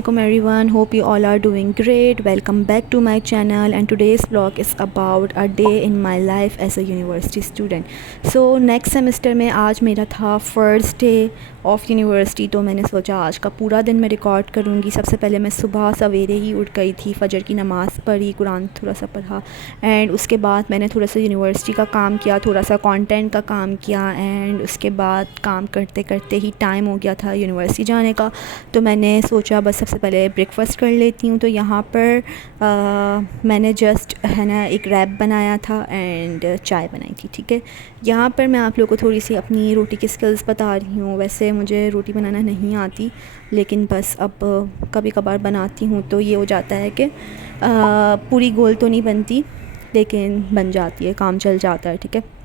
Assalamualaikum everyone, hope you all are doing great. Welcome back to my channel and today's vlog is about a day in my life as a university student. So next semester में आज मेरा था first day of university, तो मैंने सोचा आज का पूरा दिन मैं रिकॉर्ड करूँगी। सबसे पहले मैं सुबह सवेरे ही उठ गई थी, फ़जर की नमाज़ पढ़ी, कुरान थोड़ा सा पढ़ा एंड उसके बाद मैंने थोड़ा सा यूनिवर्सिटी का काम किया, थोड़ा सा कंटेंट का काम किया एंड उसके बाद काम करते करते ही टाइम हो गया था यूनिवर्सिटी जाने का। तो मैंने सोचा बस सबसे पहले ब्रेकफ़ास्ट कर लेती हूँ। तो यहाँ पर मैंने जस्ट है ना एक रैप बनाया था एंड चाय बनाई थी। ठीक है, यहाँ पर मैं आप लोगों को थोड़ी सी अपनी रोटी की स्किल्स बता रही हूँ। वैसे मुझे रोटी बनाना नहीं आती, लेकिन बस अब कभी कभार बनाती हूँ तो ये हो जाता है कि पूरी गोल तो नहीं बनती लेकिन बन जाती है, काम चल जाता है। ठीक है,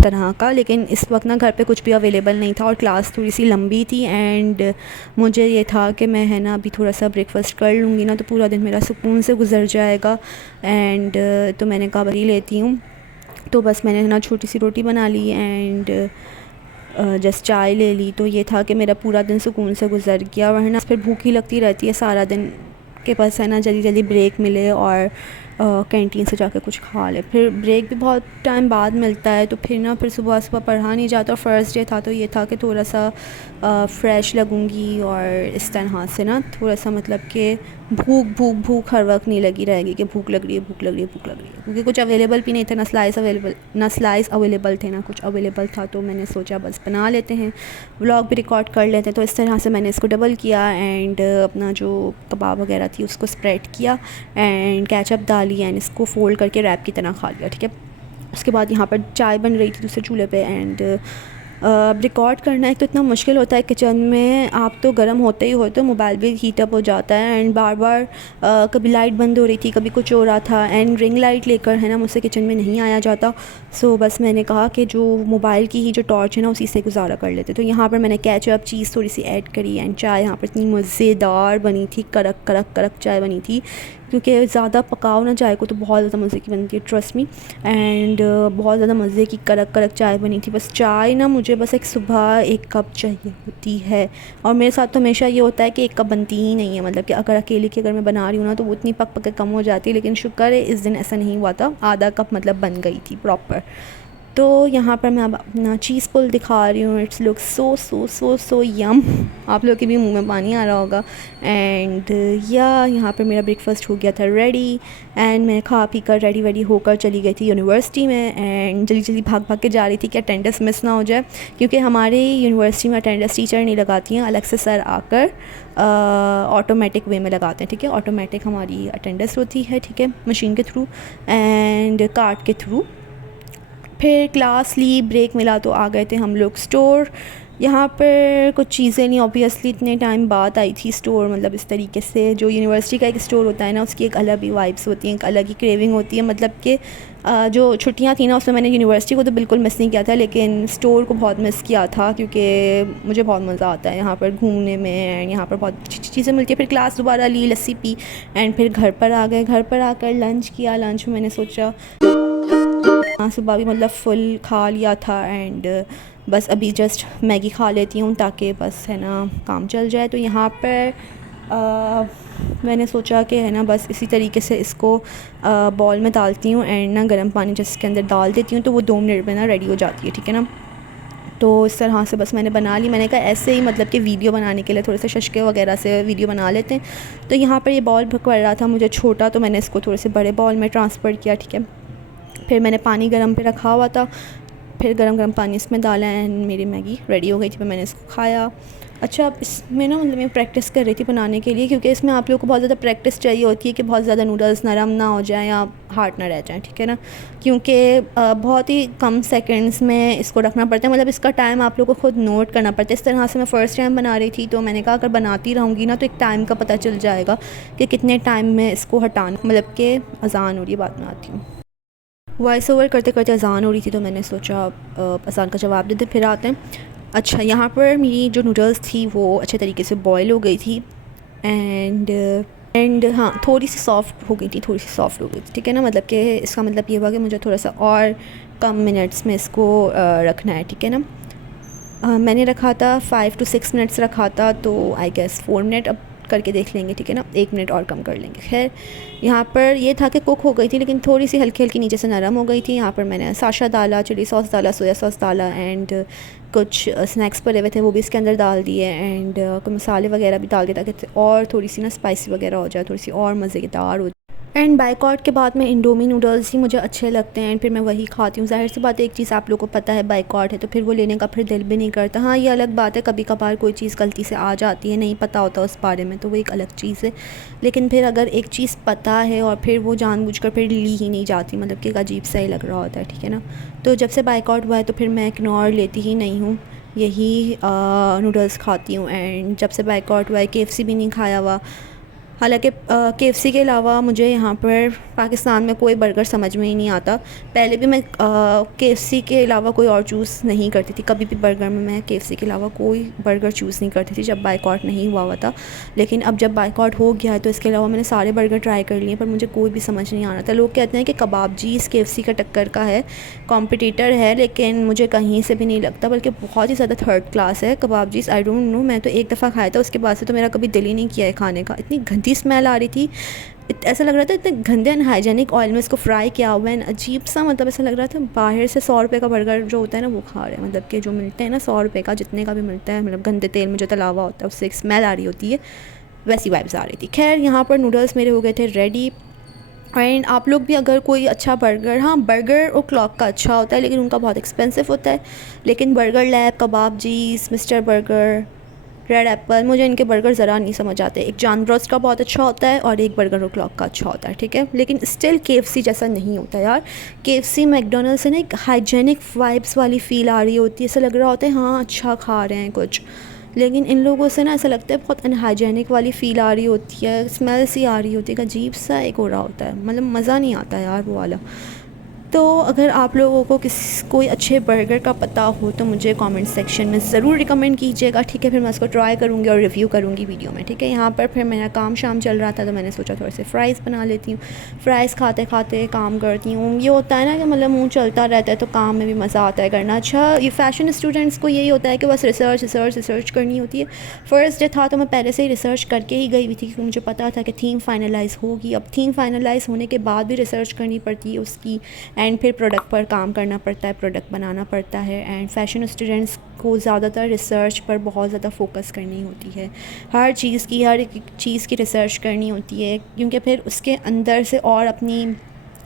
तरह का। लेकिन इस वक्त ना घर पे कुछ भी अवेलेबल नहीं था और क्लास थोड़ी सी लंबी थी एंड मुझे ये था कि मैं है ना अभी थोड़ा सा ब्रेकफ़ास्ट कर लूँगी ना तो पूरा दिन मेरा सुकून से गुजर जाएगा एंड तो मैंने कहा बरी लेती हूँ। तो बस मैंने ना छोटी सी रोटी बना ली एंड जस्ट चाय ले ली। तो ये था कि मेरा पूरा दिन सुकून से गुजर गया, वरना फिर भूख ही लगती रहती है सारा दिन के पास है ना जल्दी जल्दी ब्रेक मिले और कैंटीन से जाकर कुछ खा ले। फिर ब्रेक भी बहुत टाइम बाद मिलता है तो फिर ना फिर सुबह सुबह पढ़ा नहीं जाता। फ़र्स्ट डे था तो ये था कि थोड़ा सा फ़्रेश लगूँगी और इस तरह से ना थोड़ा सा मतलब कि भूख हर वक्त नहीं लगी रहेगी कि भूख लग रही है क्योंकि कुछ अवेलेबल भी नहीं था, ना स्लाइस अवेलेबल थे ना कुछ अवेलेबल था। तो मैंने सोचा बस बना लेते हैं, व्लॉग भी रिकॉर्ड कर लेते हैं। तो इस तरह से मैंने इसको डबल किया एंड अपना जो कबाब वगैरह थी उसको स्प्रेड किया एंड केचप डाली एंड इसको फ़ोल्ड करके रैप की तरह खा लिया। ठीक है, उसके बाद यहाँ पर चाय बन रही थी दूसरे चूल्हे पे एंड रिकॉर्ड करना एक तो इतना मुश्किल होता है किचन में, आप तो गर्म होते ही होते, मोबाइल भी हीट अप हो जाता है एंड बार बार कभी लाइट बंद हो रही थी, कभी कुछ हो रहा था एंड रिंग लाइट लेकर है ना मुझसे किचन में नहीं आया जाता। सो बस मैंने कहा कि जो मोबाइल की ही जो टॉर्च है ना उसी से गुजारा कर लेते। तो यहाँ पर मैंने केचप चीज़ थोड़ी सी ऐड करी एंड चाय यहाँ पर इतनी मज़ेदार बनी थी, कड़क कड़क कड़क चाय बनी थी, क्योंकि ज़्यादा पकाओ ना चाय को तो बहुत ज़्यादा मज़े की बनती है, ट्रस्ट मी। एंड बहुत ज़्यादा मज़े की कड़क कड़क चाय बनी थी। बस चाय ना मुझे बस एक सुबह 1 कप चाहिए होती है और मेरे साथ तो हमेशा ये होता है कि 1 कप बनती ही नहीं है, मतलब कि अगर अकेले की अगर मैं बना रही हूँ ना तो वो इतनी पक पक के कम हो जाती है। लेकिन शुक्र है इस दिन ऐसा नहीं हुआ था, आधा कप मतलब बन गई थी प्रॉपर। तो यहाँ पर मैं अब अपना चीज़ पुल दिखा रही हूँ। इट्स लुक सो सो सो सो यम, आप लोग के भी मुंह में पानी आ रहा होगा। एंड यहाँ पर मेरा ब्रेकफास्ट हो गया था रेडी एंड मैं खा पी कर रेडी वेडी होकर चली गई थी यूनिवर्सिटी में एंड जल्दी जल्दी भाग भाग के जा रही थी कि अटेंडेंस मिस ना हो जाए, क्योंकि हमारे यूनिवर्सिटी में अटेंडेंस टीचर नहीं लगाती हैं, अलग से सर आकर ऑटोमेटिक वे में लगाते हैं। ठीक है, ऑटोमेटिक हमारी अटेंडेंस होती है, ठीक है, मशीन के थ्रू एंड कार्ड के थ्रू। फिर क्लास ली, ब्रेक मिला तो आ गए थे हम लोग स्टोर। यहाँ पर कुछ चीज़ें नहीं, ऑब्वियसली इतने टाइम बाद आई थी स्टोर, मतलब इस तरीके से जो यूनिवर्सिटी का एक स्टोर होता है ना उसकी एक अलग ही वाइब्स होती हैं, एक अलग ही क्रेविंग होती है। मतलब कि जो छुट्टियाँ थी ना उसमें मैंने यूनिवर्सिटी को तो बिल्कुल मिस नहीं किया था, लेकिन स्टोर को बहुत मिस किया था, क्योंकि मुझे बहुत मज़ा आता है यहाँ पर घूमने में एंड यहाँ पर बहुत अच्छी अच्छी चीज़ें मिलती है। फिर क्लास दोबारा ली, लस्सी पी एंड फिर घर पर आ गए। घर पर आकर लंच किया। लंच में मैंने सोचा सुबह भी मतलब फुल खा लिया था एंड बस अभी जस्ट मैगी खा लेती हूँ ताकि बस है ना काम चल जाए। तो यहाँ पर मैंने सोचा कि है ना बस इसी तरीके से इसको बॉल में डालती हूँ एंड ना गर्म पानी जिसके अंदर डाल देती हूँ तो वो 2 मिनट में ना रेडी हो जाती है। ठीक है ना, तो इस तरह से बस मैंने बना ली। मैंने कहा ऐसे ही मतलब कि वीडियो बनाने के लिए थोड़े से शशके वगैरह से वीडियो बना लेते हैं। तो यहाँ पर ये बॉल पड़ रहा था मुझे छोटा, तो मैंने इसको थोड़े से बड़े बॉल में ट्रांसफ़र किया। ठीक है, फिर मैंने पानी गर्म पे रखा हुआ था फिर गरम गरम पानी इसमें डाला एंड मेरी मैगी रेडी हो गई थी। फिर मैंने इसको खाया। अच्छा, अब इसमें ना मतलब मैं प्रैक्टिस कर रही थी बनाने के लिए, क्योंकि इसमें आप लोगों को बहुत ज़्यादा प्रैक्टिस चाहिए होती है कि बहुत ज़्यादा नूडल्स नरम ना हो जाएं या हार्ड ना रह जाएं, ठीक है ना, क्योंकि बहुत ही कम सेकंड्स में इसको रखना पड़ता है। मतलब इसका टाइम आप लोगों को खुद नोट करना पड़ता है। इस तरह से मैं फ़र्स्ट टाइम बना रही थी, तो मैंने कहा अगर बनाती रहूँगी ना तो एक टाइम का पता चल जाएगा कि कितने टाइम में इसको हटाना, मतलब कि अज़ान हो रही है, बाद में आती हूँ। वॉइस ओवर करते करते अज़ान हो रही थी, तो मैंने सोचा अज़ान का जवाब देते फिर आते हैं। अच्छा, यहाँ पर मेरी जो नूडल्स थी वो अच्छे तरीके से बॉयल हो गई थी एंड हाँ, थोड़ी सी सॉफ़्ट हो गई थी, ठीक है ना। मतलब कि इसका मतलब ये हुआ कि मुझे थोड़ा सा और कम मिनट्स में इसको रखना है, ठीक है ना। मैंने रखा था 5 to 6 मिनट्स रखा था, तो आई गेस 4 मिनट अब करके देख लेंगे, ठीक है ना, 1 मिनट और कम कर लेंगे। खैर, यहाँ पर ये था कि कुक हो गई थी, लेकिन थोड़ी सी हल्की हल्की नीचे से नरम हो गई थी। यहाँ पर मैंने साशा डाला, चिली सॉस डाला, सोया सॉस डाला एंड कुछ स्नैक्स पड़े हुए थे वो भी इसके अंदर डाल दिए एंड कुछ मसाले वगैरह भी डाल दिए ताकि और थोड़ी सी ना स्पाइसी वगैरह हो जाए, थोड़ी सी और मज़ेदार हो। एंड बाइकआउट के बाद में इंडोमी नूडल्स ही मुझे अच्छे लगते हैं एंड फिर मैं वही खाती हूँ। ज़ाहिर सी बात है, एक चीज़ आप लोगों को पता है बाइकआउट है तो फिर वो लेने का फिर दिल भी नहीं करता। हाँ, ये अलग बात है, कभी कभार कोई चीज़ गलती से आ जाती है, नहीं पता होता उस बारे में, तो वो एक अलग चीज़ है। लेकिन फिर अगर एक चीज़ पता है और फिर वो जानबूझकर फिर ली ही नहीं जाती, मतलब कि एक अजीब सा ही लग रहा होता है, ठीक है ना। तो जब से बाइकआउट हुआ है तो फिर मैं इग्नोर लेती ही नहीं हूँ, यही नूडल्स खाती हूँ। एंड जब से बाइकआउट हुआ है KFC भी नहीं खाया हुआ। हालांकि KFC के अलावा मुझे यहाँ पर पाकिस्तान में कोई बर्गर समझ में ही नहीं आता। पहले भी मैं KFC के अलावा कोई और चूज़ नहीं करती थी, कभी भी बर्गर में मैं KFC के अलावा कोई बर्गर चूज़ नहीं करती थी जब बाइकआउट नहीं हुआ था। लेकिन अब जब बाइकआउट हो गया है तो इसके अलावा मैंने सारे बर्गर ट्राई कर लिए, पर मुझे कोई भी समझ नहीं आ रहा था। लोग कहते हैं कि कबाबजीज़ KFC का टक्कर का है, कॉम्पिटिटर है, लेकिन मुझे कहीं से भी नहीं लगता, बल्कि बहुत ही ज़्यादा थर्ड क्लास है कबाबजीज़। आई डोंट नो, मैं तो एक दफ़ा खाया था, उसके बाद से तो मेरा कभी दिल ही नहीं किया है खाने का। इतनी गंदी स्मेल आ रही थी, ऐसा लग रहा था इतने गंदे अनहाइजेनिक ऑयल में इसको फ्राई किया हुआ है, अजीब सा, मतलब ऐसा लग रहा था बाहर से 100 रुपये का बर्गर जो होता है ना वो खा रहे हैं। मतलब कि जो मिलते हैं ना 100 रुपये का, जितने का भी मिलता है, मतलब गंदे तेल में जो तला हुआ होता है उससे एक स्मेल आ रही होती है, वैसी वाइब्स आ रही थी। खैर, यहाँ पर नूडल्स मेरे हो गए थे रेडी। एंड आप लोग भी अगर कोई अच्छा बर्गर, हाँ बर्गर और क्लॉक का अच्छा होता है लेकिन उनका बहुत एक्सपेंसिव होता है, लेकिन burger lab, Kababjees, mister burger, red apple, मुझे इनके बर्गर ज़रा नहीं समझ आते। एक जान ब्रोस्ट का बहुत अच्छा होता है और एक बर्गर और क्लॉक का अच्छा होता है, ठीक है, लेकिन स्टिल KFC जैसा नहीं होता यार। KFC मैकडोनल्ड्स से ना एक हाइजेनिक वाइब्स वाली फ़ील आ रही होती है, ऐसा लग रहा होता है हाँ अच्छा खा रहे हैं कुछ, लेकिन इन लोगों से ना ऐसा लगता है बहुत अनहाइजेनिक वाली फ़ील आ रही होती है, स्मेल सी आ रही होती है, अजीब सा एक हो रहा होता है, मतलब मज़ा नहीं आता यार वो वाला। तो अगर आप लोगों को कोई अच्छे बर्गर का पता हो तो मुझे कमेंट सेक्शन में ज़रूर रिकमेंड कीजिएगा, ठीक है, फिर मैं उसको ट्राई करूँगी और रिव्यू करूँगी वीडियो में, ठीक है। यहाँ पर फिर मेरा काम शाम चल रहा था तो मैंने सोचा थोड़े से फ़्राइज़ बना लेती हूँ। फ़्राइज़ खाते खाते काम करती हूँ, ये होता है ना कि मतलब मुँह चलता रहता है तो काम में भी मज़ा आता है करना। अच्छा, ये फ़ैशन स्टूडेंट्स को यही होता है कि बस रिसर्च करनी होती है। फ़र्स्ट डे था तो मैं पहले से ही रिसर्च करके ही गई हुई थी, क्योंकि मुझे पता था कि थीम फाइनलाइज़ होगी। अब थीम फाइनलाइज़ होने के बाद भी रिसर्च करनी पड़ती है उसकी, एंड फिर प्रोडक्ट पर काम करना पड़ता है, प्रोडक्ट बनाना पड़ता है। एंड फैशन स्टूडेंट्स को ज़्यादातर रिसर्च पर बहुत ज़्यादा फोकस करनी होती है, हर एक चीज़ की रिसर्च करनी होती है, क्योंकि फिर उसके अंदर से और अपनी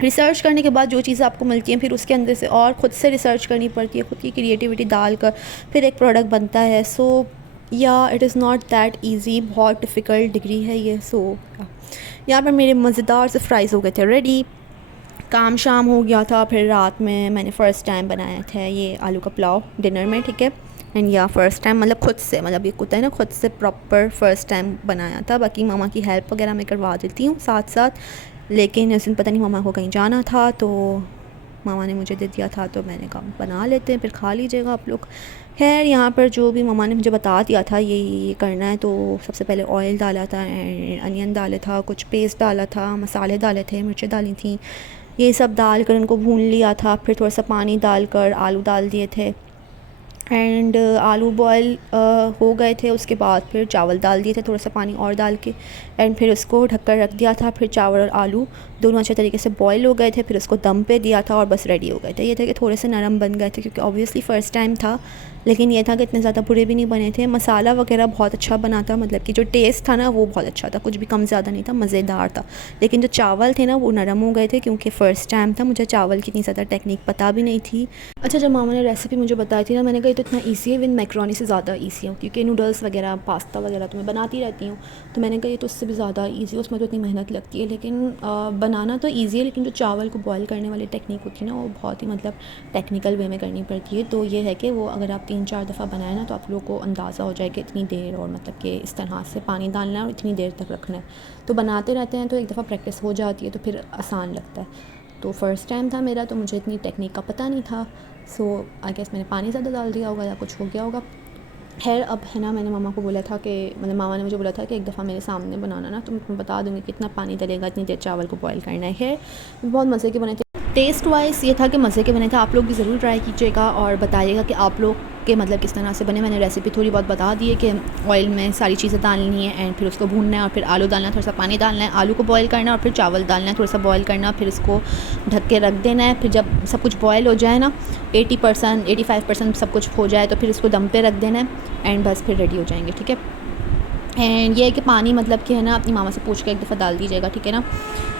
रिसर्च करने के बाद जो चीज़ें आपको मिलती हैं फिर उसके अंदर से और ख़ुद से रिसर्च करनी पड़ती है, खुद की क्रिएटिविटी डालकर फिर एक प्रोडक्ट बनता है। सो या it is not that easy, बहुत डिफ़िकल्ट डिग्री है ये। सो यहाँ पर मेरे मज़ेदार से फ़्राइज़ हो गए थे रेडी। काम शाम हो गया था, फिर रात में मैंने फ़र्स्ट टाइम बनाया था ये आलू का पुलाव डिनर में, ठीक है। एंड या फ़र्स्ट टाइम मतलब खुद से, मतलब ये होता है ना खुद से प्रॉपर फ़र्स्ट टाइम बनाया था। बाकी मामा की हेल्प वगैरह मैं करवा देती हूँ साथ साथ, लेकिन उस दिन पता नहीं मामा को कहीं जाना था तो मामा ने मुझे दे दिया था, तो मैंने कहा बना लेते हैं फिर खा लीजिएगा आप लोग। खैर, यहाँ पर जो भी मामा ने मुझे बता दिया था ये करना है, तो सबसे पहले ऑयल डाला था एंड अनियन डाला था, कुछ पेस्ट डाला था, मसाले डाले थे, मिर्चें डाली थी, ये सब डालकर उनको भून लिया था। फिर थोड़ा सा पानी डालकर आलू डाल दिए थे एंड आलू बॉयल हो गए थे, उसके बाद फिर चावल डाल दिए थे थोड़ा सा पानी और डाल के, एंड फिर उसको ढककर रख दिया था। फिर चावल और आलू दोनों अच्छे तरीके से बॉयल हो गए थे, फिर उसको दम पे दिया था और बस रेडी हो गए थे। ये थे कि थोड़े से नरम बन गए थे क्योंकि ऑब्वियसली फ़र्स्ट टाइम था लेकिन ये था कि इतने ज़्यादा बुरे भी नहीं बने थे। मसाला वगैरह बहुत अच्छा बना था, मतलब कि जो टेस्ट था ना वो बहुत अच्छा था, कुछ भी कम ज़्यादा नहीं था, मज़ेदार था। लेकिन जो चावल थे ना वो नरम हो गए थे, क्योंकि फ़र्स्ट टाइम था, मुझे चावल की इतनी ज़्यादा टेक्निक पता भी नहीं थी। अच्छा, जब मामा ने रेसिपी मुझे बताई थी ना, मैंने कहा ये तो इतना ईजी है, विन मैक्रोनी से ज़्यादा ईजी है, क्योंकि नूडल्स वगैरह पास्ता वगैरह तो मैं बनाती रहती हूँ। तो मैंने कहा ये तो उससे भी ज़्यादा ईजी है, उसमें तो इतनी मेहनत लगती है, लेकिन बनाना तो ईजी है, लेकिन जो चावल को बॉयल करने वाली टेक्निक होती है ना वो बहुत ही मतलब टेक्निकल वे में करनी पड़ती है। तो ये है कि वो अगर आप 3-4 दफ़ा बनाए ना तो आप लोगों को अंदाज़ा हो जाए कि इतनी देर, और मतलब कि इस तरह से पानी डालना है और इतनी देर तक रखना है। तो बनाते रहते हैं तो एक दफ़ा प्रैक्टिस हो जाती है तो फिर आसान लगता है। तो फ़र्स्ट टाइम था मेरा, तो मुझे इतनी टेक्निक का पता नहीं था। सो आई गेस मैंने पानी ज़्यादा डाल दिया होगा या कुछ हो गया होगा। खैर अब है ना, मैंने मामा को बोला था कि मतलब मामा ने मुझे बोला था कि एक दफ़ा मेरे सामने बनाना ना, तो मैं बता दूँगी कितना पानी डलेगा, इतनी देर चावल को बॉयल करना है। खैर बहुत मज़े के बने थे। टेस्ट वाइज़ ये था कि मज़े के बने थे। आप लोग भी ज़रूर ट्राई कीजिएगा और बताइएगा कि आप लोग के मतलब किस तरह से बने। मैंने रेसिपी थोड़ी बहुत बता दी है कि ऑयल में सारी चीज़ें डालनी है एंड फिर उसको भूनना है, और फिर आलू डालना है, थोड़ा सा पानी डालना है, आलू को बॉयल करना है, और फिर चावल डालना है, थोड़ा सा बॉयल करना, फिर इसको ढक के रख देना है। फिर जब सब कुछ बॉयल हो जाए ना, 80% 85% सब कुछ हो जाए, तो फिर इसको दम पे रख देना है एंड बस फिर रेडी हो जाएंगे। ठीक है। एंड ये है कि पानी मतलब कि है ना, अपनी मामा से पूछ के एक दफ़ा डाल दीजिएगा, ठीक है ना।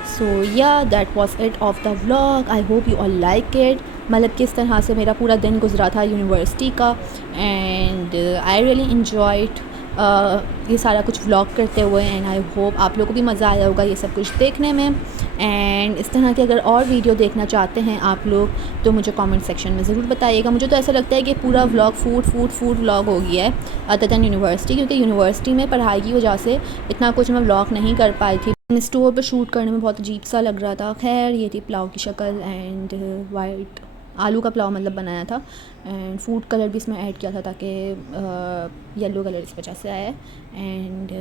सो या that was it of the vlog. I hope you all like it. मतलब किस तरह से मेरा पूरा दिन गुजरा था यूनिवर्सिटी का, एंड आई रियली इन्जॉयड ये सारा कुछ व्लॉग करते हुए, एंड आई होप आप लोगों को भी मज़ा आया होगा ये सब कुछ देखने में। एंड इस तरह की अगर और वीडियो देखना चाहते हैं आप लोग तो मुझे कमेंट सेक्शन में ज़रूर बताइएगा। मुझे तो ऐसा लगता है कि पूरा व्लॉग फूड व्लॉग हो गया है अदर दैन यूनिवर्सिटी, क्योंकि यूनिवर्सिटी में पढ़ाई की वजह से इतना कुछ मैं व्लॉग नहीं कर पाई थी। स्टोर पर शूट करने में बहुत अजीब सा लग रहा था। खैर ये थी पुलाव की शक्ल, एंड वाइट आलू का पुलाव मतलब बनाया था, एंड फूड कलर भी इसमें ऐड किया था ताकि येलो कलर इस वजह से आया, एंड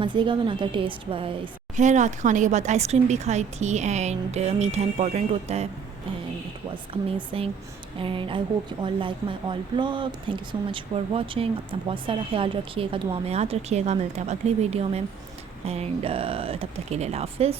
मज़े का बना था टेस्ट वाइज। खैर रात खाने के बाद आइसक्रीम भी खाई थी, एंड मीठा इंपॉर्टेंट होता है, and it was amazing. And I hope you all like my all blog. Thank you so much for watching. अपना बहुत सारा ख्याल रखिएगा, दुआ में याद रखिएगा। मिलते हैं अब अगली वीडियो में, एंड तब तक के लिए अल्लाह हाफ़िज़।